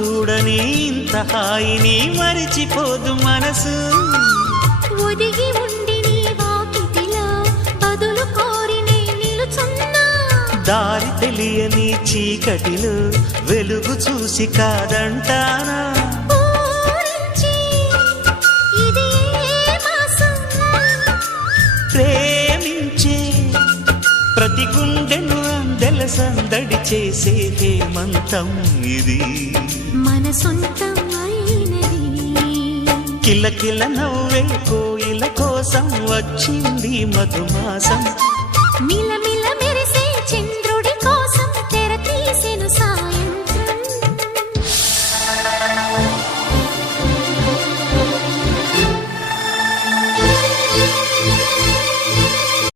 చూడని ఇంత హాయిని మరిచిపోదు మనసు. ఒదిగి ఉండి నీ వాకిటిలో బదులు కోరి నే నిలుచున్నా. దారి తెలియని చీకటిలో వెలుగు చూసి కాదంటానా. ఊరించి ఇది ఏ మాసం? ప్రేమించే ప్రతి గుండెను అందెల సందడి చేసే హేమంతం ఇది. మన సొంతం అయినది. కిలకిల నవ్వే కోయిల కోసం వచ్చింది మధుమాసం. మిలమిల